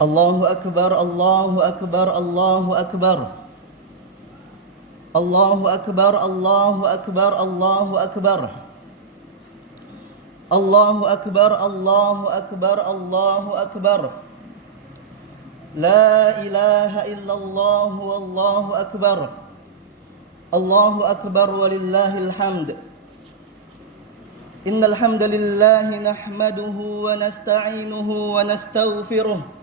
Allahu akbar, Allahu akbar, Allahu akbar. Allahu akbar, Allahu akbar, Allahu akbar. Allahu akbar, Allahu akbar, Allahu akbar. La ilaha illallah wallahu akbar. Allahu akbar walillahil hamd. Innal hamdalillah nahmaduhu wa nasta'inuhu wa nastaghfiruh.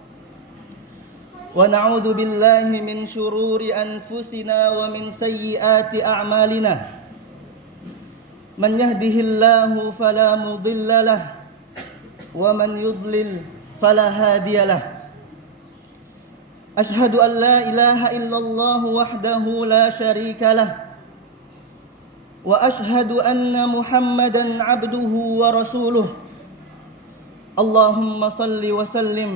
ونعوذ بالله من شرور أنفسنا ومن سيئات أعمالنا من يهده الله فلا مضل له ومن يضلل فلا هادي له أشهد أن لا إله إلا الله وحده لا شريك له وأشهد أن محمدا عبده ورسوله اللهم صل وسلم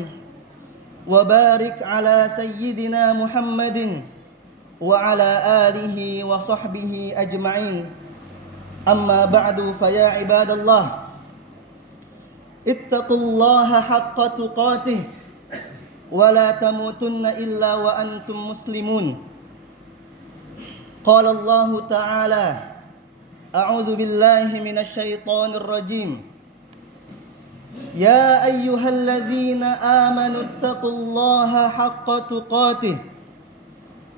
وبارك على سيدنا محمد وعلى آله وصحبه أجمعين أما بعد فيا عباد الله اتقوا الله حق تقاته ولا تموتن إلا وأنتم مسلمون قال الله تعالى أعوذ بالله من الشيطان الرجيم يا أيها الذين آمنوا اتقوا الله حق تقاته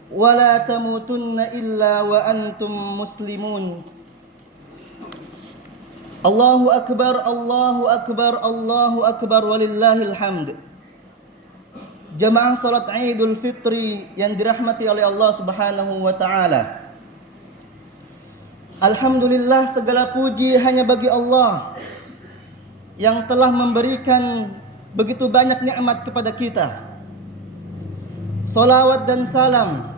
ولا تموتن إلا وأنتم مسلمون الله أكبر الله أكبر الله أكبر ولله الحمد. Jamaah salat Idul Fitri yang dirahmati oleh Allah Subhanahu wa taala. Alhamdulillah, segala puji hanya bagi Allah yang telah memberikan begitu banyak nikmat kepada kita. Salawat dan salam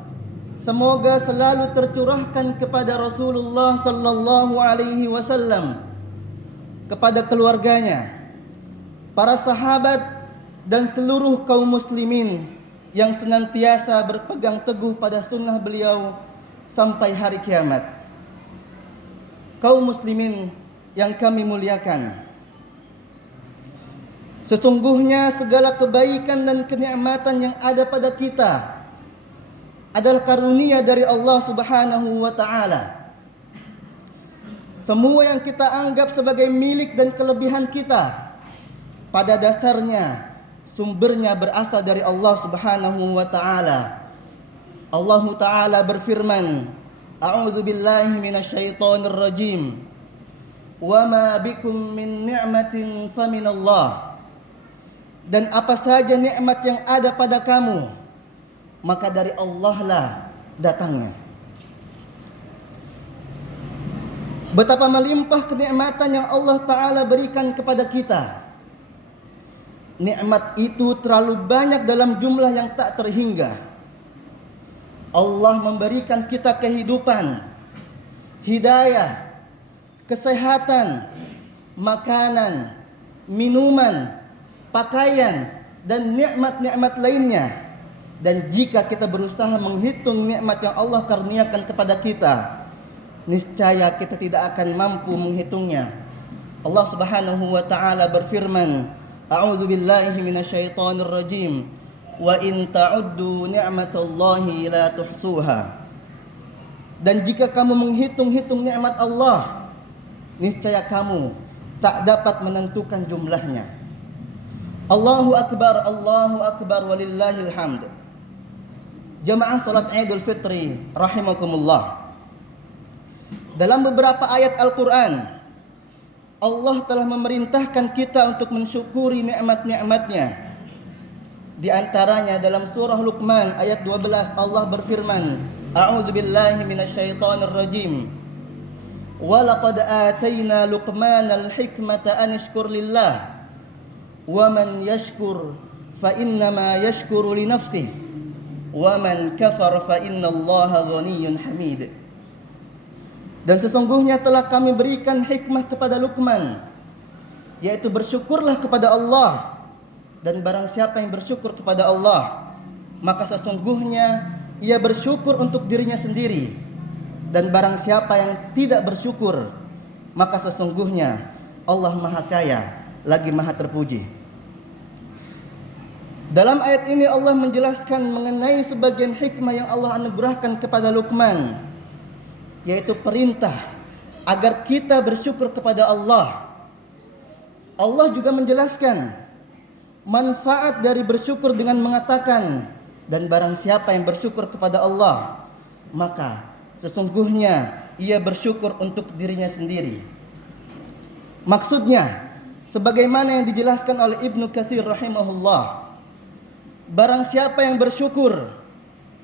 semoga selalu tercurahkan kepada Rasulullah sallallahu alaihi wasallam, kepada keluarganya, para sahabat dan seluruh kaum muslimin yang senantiasa berpegang teguh pada sunnah beliau sampai hari kiamat. Kaum muslimin yang kami muliakan, sesungguhnya segala kebaikan dan kenikmatan yang ada pada kita adalah karunia dari Allah Subhanahu wa taala. Semua yang kita anggap sebagai milik dan kelebihan kita, pada dasarnya sumbernya berasal dari Allah Subhanahu wa taala. Allah taala berfirman, A'udzu billahi minasyaitonir rajim. Wa ma bikum min ni'matin faminallah. Dan apa saja nikmat yang ada pada kamu, maka dari Allah lah datangnya. Betapa melimpah kenikmatan yang Allah Ta'ala berikan kepada kita. Nikmat itu terlalu banyak dalam jumlah yang tak terhingga. Allah memberikan kita kehidupan, hidayah, kesehatan, makanan, minuman, pakaian, dan nikmat-nikmat lainnya. Dan jika kita berusaha menghitung nikmat yang Allah karuniakan kepada kita, niscaya kita tidak akan mampu menghitungnya. Allah Subhanahu wa taala berfirman, A'udzu billahi minasyaitonir rajim. Wa in ta'uddu ni'matallahi la tuhsuha. Dan jika kamu menghitung-hitung nikmat Allah, niscaya kamu tak dapat menentukan jumlahnya. Allahu akbar, Allahu akbar walillahil hamd. Jamaah salat Idul Fitri rahimakumullah. Dalam beberapa ayat Al-Qur'an, Allah telah memerintahkan kita untuk mensyukuri nikmat-nikmatnya. Di antaranya dalam surah Luqman ayat 12 Allah berfirman, A'udzu billahi minasyaitonir rajim. Wa laqad atayna Luqmanal hikmata an ishkur lillah. Wa man yashkur fa innama yashkuru li nafsihi wa man kafara fa innallaha ghaniyyun hamid. Dan sesungguhnya telah kami berikan hikmah kepada Luqman, yaitu bersyukurlah kepada Allah, dan barang siapa yang bersyukur kepada Allah, maka sesungguhnya ia bersyukur untuk dirinya sendiri, dan barang siapa yang tidak bersyukur, maka sesungguhnya Allah Maha Kaya lagi Maha Terpuji. Dalam ayat ini Allah menjelaskan mengenai sebagian hikmah yang Allah anugerahkan kepada Luqman, yaitu perintah agar kita bersyukur kepada Allah. Allah juga menjelaskan manfaat dari bersyukur dengan mengatakan, dan barang siapa yang bersyukur kepada Allah, maka sesungguhnya ia bersyukur untuk dirinya sendiri. Maksudnya, sebagaimana yang dijelaskan oleh Ibnu Katsir rahimahullah, barang siapa yang bersyukur,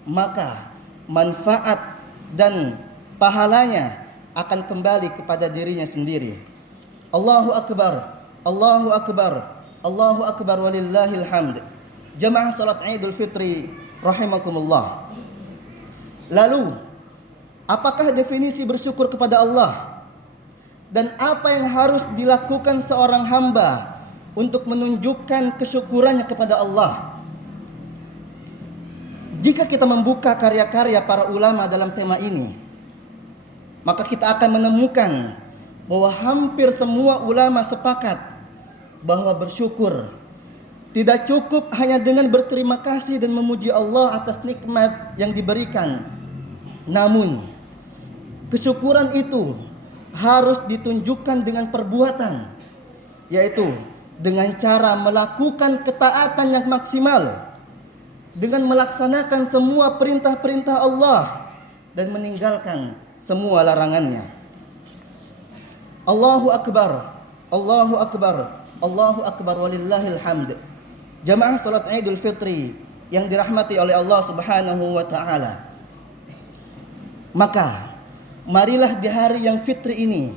maka manfaat dan pahalanya akan kembali kepada dirinya sendiri. Allahu Akbar, Allahu Akbar, Allahu Akbar walillahil hamd. Jamaah salat Idul Fitri rahimakumullah. Lalu, apakah definisi bersyukur kepada Allah? Dan apa yang harus dilakukan seorang hamba untuk menunjukkan kesyukurannya kepada Allah? Jika kita membuka karya-karya para ulama dalam tema ini, maka kita akan menemukan bahwa hampir semua ulama sepakat bahwa bersyukur tidak cukup hanya dengan berterima kasih dan memuji Allah atas nikmat yang diberikan. Namun, kesyukuran itu harus ditunjukkan dengan perbuatan, yaitu dengan cara melakukan ketaatan yang maksimal, dengan melaksanakan semua perintah-perintah Allah dan meninggalkan semua larangannya. Allahu Akbar, Allahu Akbar, Allahu Akbar walillahil hamd. Jamaah salat Idul Fitri yang dirahmati oleh Allah Subhanahu wa taala. Maka marilah di hari yang fitri ini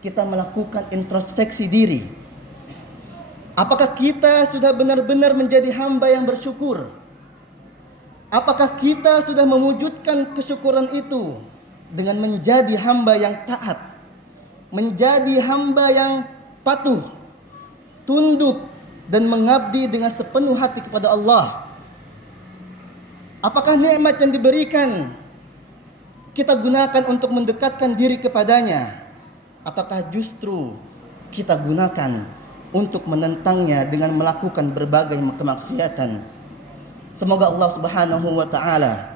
kita melakukan introspeksi diri. Apakah kita sudah benar-benar menjadi hamba yang bersyukur? Apakah kita sudah mewujudkan kesyukuran itu dengan menjadi hamba yang taat, menjadi hamba yang patuh, tunduk dan mengabdi dengan sepenuh hati kepada Allah? Apakah nikmat yang diberikan kita gunakan untuk mendekatkan diri kepadanya, ataukah justru kita gunakan untuk menentangnya dengan melakukan berbagai kemaksiatan? Semoga Allah Subhanahu wa taala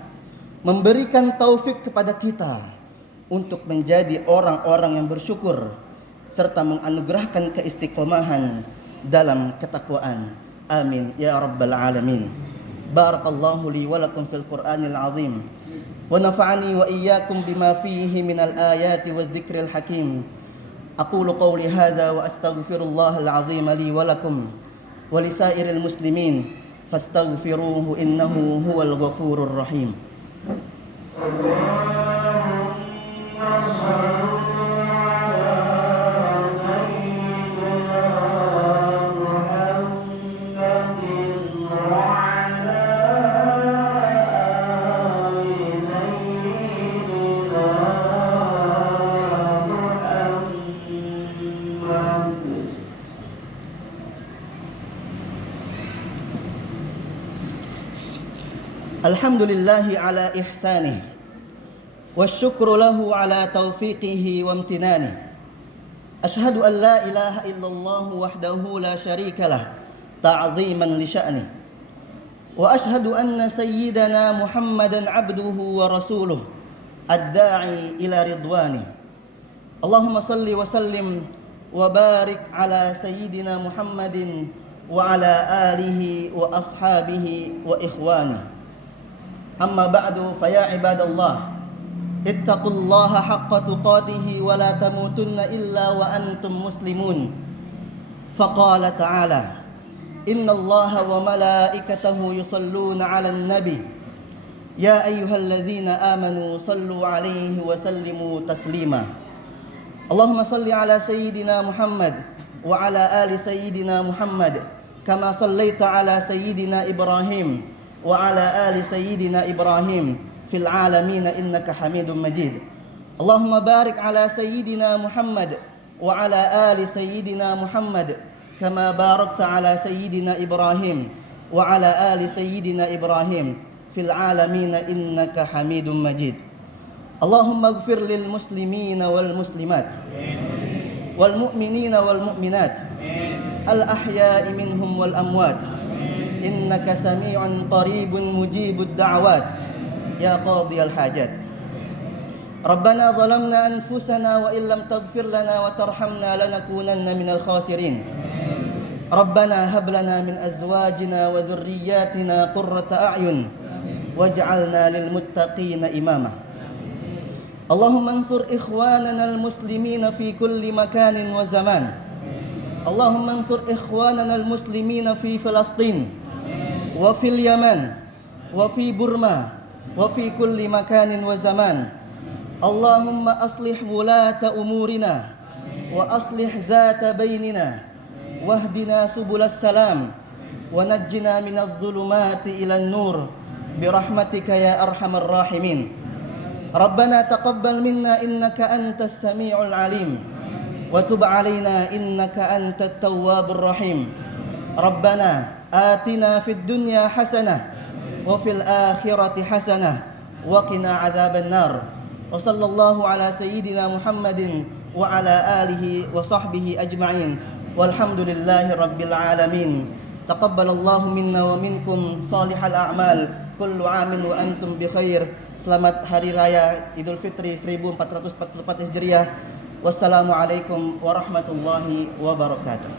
memberikan taufik kepada kita untuk menjadi orang-orang yang bersyukur serta menganugerahkan keistiqomahan dalam ketakwaan. Amin ya rabbal alamin. Barakallahu li wa lakum fil Qur'anil azim wa nafa'ani wa iyyakum bima fihi minal ayati wadh-dhikril hakim. Aqulu qawli hadza wa astaghfirullahal azim li wa lakum wa lisairil muslimin fastaghfiruhu innahu huwal ghafurur rahim. Alhamdulillahi ala ihsanih wasyukru lahu ala taufiqihi wa amtinanih. Ashhadu an la ilaha illallah wahdahu la syarika lah ta'ziman li sya'nih. Wa ashhadu anna sayyidana Muhammadan abduhu wa rasuluh ad-da'i ila ridwani. Allahumma salli wa sallim wa barik ala sayyidina Muhammadin wa ala alihi wa ashabihi wa ikhwani. Amma ba'du, faya ibadallah, ittaqullaha haqqa tuqatihi wa la tamutunna illa wa antum muslimun. Faqala ta'ala, inna allaha wa malaikatahu yusalluna 'alan nabi ya ayyuhalladzina amanu sallu 'alaihi wa sallimu taslima. Allahumma salli 'ala sayyidina Muhammad wa 'ala ali sayyidina Muhammad kama sallaita 'ala sayyidina Ibrahim wa ala ali sayyidina Ibrahim fil alamin innaka Hamidum Majid. Allahumma barik ala sayyidina Muhammad wa ala ali sayyidina Muhammad kama barakta ala sayyidina Ibrahim wa ala ali sayyidina Ibrahim fil alamin innaka Hamidum Majid. Allahumma ighfir lil muslimina wal muslimat wal mu'minina wal mu'minat al ahya'i minhum wal amwat إنك سميع قريب مجيب الدعوات يا قاضي الحاجات. ربنا ظلمنا أنفسنا وإن لم تغفر لنا وترحمنا لنكونن من الخاسرين. ربنا هب لنا من أزواجنا وذرياتنا قرة أعين واجعلنا للمتقين إماما. اللهم انصر إخواننا المسلمين في كل مكان وزمان. اللهم انصر إخواننا المسلمين في فلسطين وفي اليمن وفي بورما وفي كل مكان وزمان. اللهم أصلح ولاة أمورنا وأصلح ذات بيننا واهدنا سبل السلام ونجنا من الظلمات إلى النور برحمتك يا أرحم الراحمين. ربنا تقبل منا إنك أنت السميع العليم وتب علينا إنك أنت التواب الرحيم. ربنا آتنا في الدنيا حسنة وفي الآخرة حسنة وقنا عذاب النار. وصلى الله على سيدنا محمد وعلى آله وصحبه أجمعين والحمد لله رب العالمين. تقبل الله منا ومنكم صالح الأعمال. كل عام وأنتم بخير. Selamat Hari Raya Idul Fitri 1444 Hijriah. Wassalamualaikum warahmatullahi wabarakatuh.